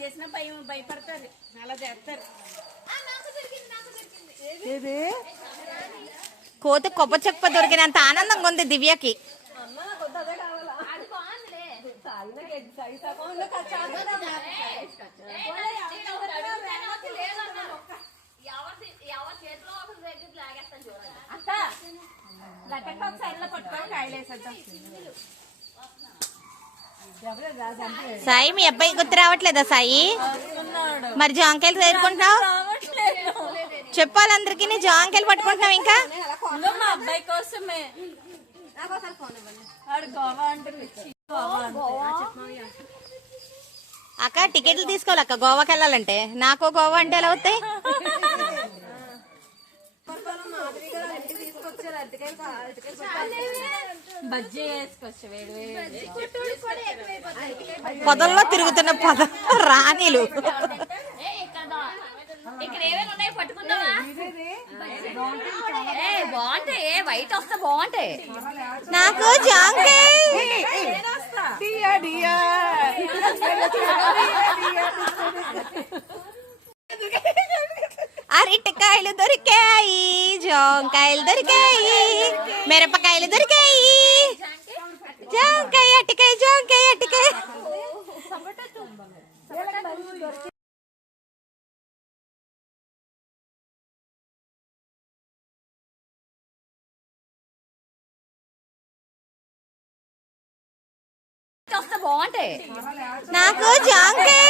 చేసినా భయపడతారు, అలా చేస్తారు. కోతి కొబ్బ చెప్ప దొరికినంత ఆనందంగా ఉంది దివ్యకి. సాయి మీ అబ్బాయి గుర్తు రావట్లేదా సాయి? మరి జాంకాయలు చేరుకుంటున్నావు? చెప్పాలి అందరికి, జాంకాయలు పట్టుకుంటున్నావు ఇంకా? మా అబ్బాయి కోసమే అక్క టికెట్లు తీసుకోవాలి అక్క, గోవాకి వెళ్ళాలంటే. నాకు గోవా అంటే ఎలా అవుతాయి? పొదల్లో తిరుగుతున్న రాణిలు. ఇక్కడ ఏమేమి ఉన్నాయి పట్టుకుందామా? బాగుంటాయి, వైట్ వస్తే బాగుంటాయి. నాకు జాంకాయ అరటికాయలు దొరికాయి, జాంకాయలు దొరికాయి, మిరపకాయలు దొరికాయి. జాంకాయ అటికాయ, జాంకాయ అటికాయ. వస్తే బాగుంటాయి. నాకు జాంకాయ